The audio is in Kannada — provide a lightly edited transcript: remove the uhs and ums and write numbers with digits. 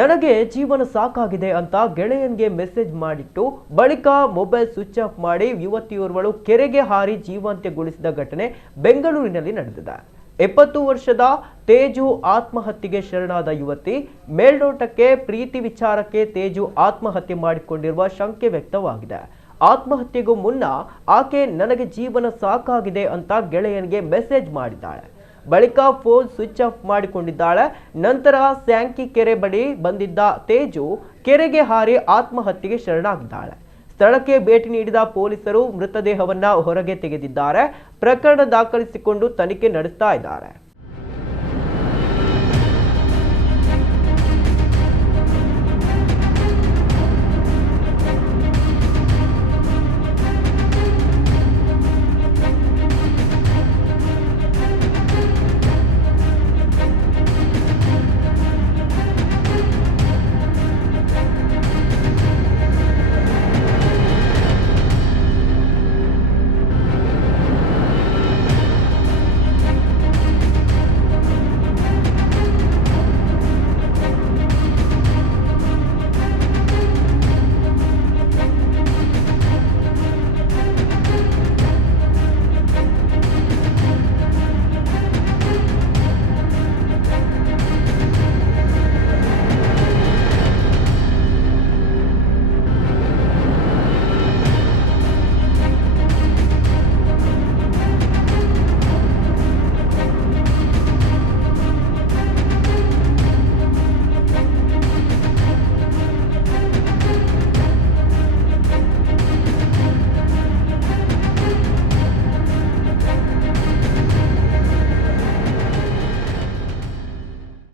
ನನಗೆ ಜೀವನ ಸಾಕಾಗಿದೆ ಅಂತ ಗೆಳೆಯನಿಗೆ ಮೆಸೇಜ್ ಮಾಡಿಟ್ಟು ಬಳಿಕ ಮೊಬೈಲ್ ಸ್ವಿಚ್ ಆಫ್ ಮಾಡಿ ಯುವತಿಯೋರ್ವಳು ಕೆರೆಗೆ ಹಾರಿ ಜೀವಂತ್ಯಗೊಳಿಸಿದ ಘಟನೆ ಬೆಂಗಳೂರಿನಲ್ಲಿ ನಡೆದಿದೆ. 70 ವರ್ಷದ ತೇಜು ಆತ್ಮಹತ್ಯೆಗೆ ಶರಣಾದ ಯುವತಿ. ಮೇಲ್ನೋಟಕ್ಕೆ ಪ್ರೀತಿ ವಿಚಾರಕ್ಕೆ ತೇಜು ಆತ್ಮಹತ್ಯೆ ಮಾಡಿಕೊಂಡಿರುವ ಶಂಕೆ ವ್ಯಕ್ತವಾಗಿದೆ. ಆತ್ಮಹತ್ಯೆಗೂ ಮುನ್ನ ಆಕೆ ನನಗೆ ಜೀವನ ಸಾಕಾಗಿದೆ ಅಂತ ಗೆಳೆಯನಿಗೆ ಮೆಸೇಜ್ ಮಾಡಿದ್ದಾಳೆ. ಬಳಿಕ ಫೋನ್ ಸ್ವಿಚ್ ಆಫ್ ಮಾಡಿಕೊಂಡಿದ್ದಾಳೆ. ನಂತರ ಸ್ಯಾಂಕಿ ಕೆರೆ ಬಳಿ ಬಂದಿದ್ದ ತೇಜು ಕೆರೆಗೆ ಹಾರಿ ಆತ್ಮಹತ್ಯೆಗೆ ಶರಣಾಗಿದ್ದಾಳೆ. ಸ್ಥಳಕ್ಕೆ ಭೇಟಿ ನೀಡಿದ ಪೊಲೀಸರು ಮೃತದೇಹವನ್ನ ಹೊರಗೆ ತೆಗೆದಿದ್ದಾರೆ. ಪ್ರಕರಣ ದಾಖಲಿಸಿಕೊಂಡು ತನಿಖೆ ನಡೆಸ್ತಾ ಇದ್ದಾರೆ.